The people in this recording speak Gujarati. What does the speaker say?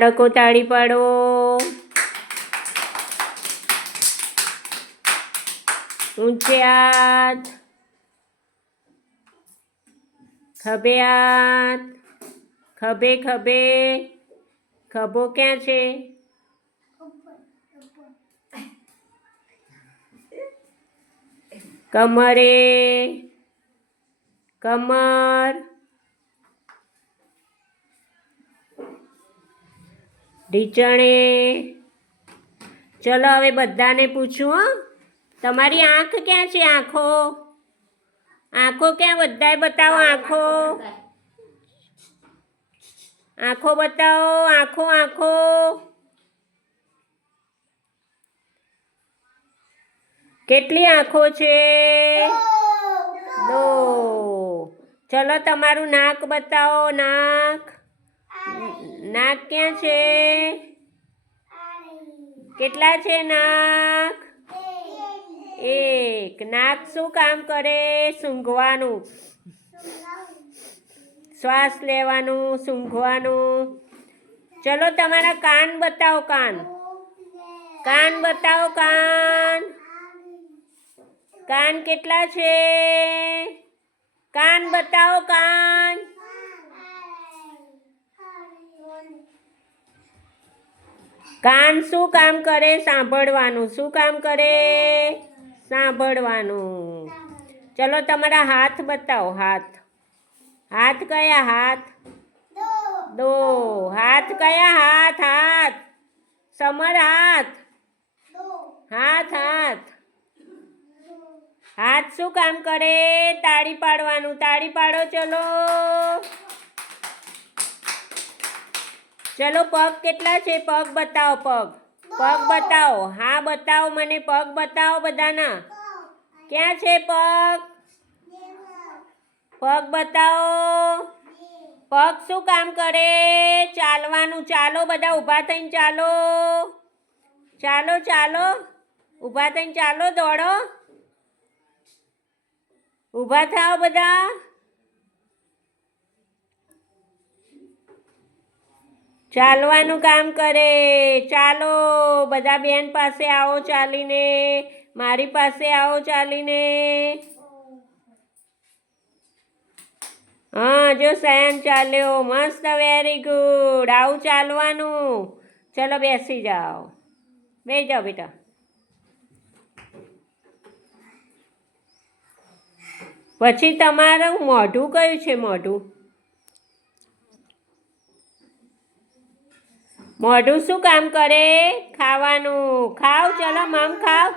બાળકો તાળી પાડો. ઊંચે હાથ, ખભે હાથ, ખભે ખભે. ખભો ક્યાં છે? કમરે, કમર, ઢીચણે. ચલો હવે બધાને પૂછું હો, તમારી આંખ ક્યાં છે? આંખો, આંખો ક્યાં? બધાએ બતાવો આંખો, આંખો બતાવો. આંખો, આંખો. કેટલી આંખો છે? 2. ચલો તમારું નાક બતાવો. નાક, નાક ક્યાં છે? કેટલા છે નાક? 1. નાક શું કામ કરે? સૂંઘવાનું, શ્વાસ લેવાનું, સૂંઘવાનું. ચલો તમારા કાન બતાવો. કાન, કાન બતાવો. કાન, કાન કેટલા છે? કાન બતાવો. કાન, કાન શું કામ કરે? સાંભળવાનું. શું કામ કરે? સાંભળવાનું. ચલો તમારા હાથ બતાવો. હાથ, હાથ કયા? હાથ 2. હાથ કયા? હાથ, હાથ. સમર હાથ, હાથ, હાથ. હાથ શું કામ કરે? તાળી પાડવાનું. તાળી પાડો. ચલો ચલો પગ કેટલા છે? પગ બતાવો. પગ, પગ બતાવો. હા બતાવો મને. પગ બતાવો બધાના. ક્યાં છે પગ? પગ બતાવો. પગ શું કામ કરે? ચાલવાનું. ચાલો બધા ઊભા થઈને ચાલો. ચાલો, ચાલો. ઊભા થઈને ચાલો. દોડો. ઊભા થાઓ બધા. ચાલવાનું કામ કરે. ચાલો બધા બેન પાસે આવો ચાલીને. મારી પાસે આવો ચાલીને. હા જો સયાન ચાલ્યો. મસ્ત, વેરી ગુડ. આવું ચાલવાનું. ચલો બેસી જાઓ. બેસી જાઓ બેટા. પછી તમારું મોઢું કયું છે? મોઢું, મોઢું શું કામ કરે? ખાવાનું. ખાઓ. ચલો મમ ખાઓ.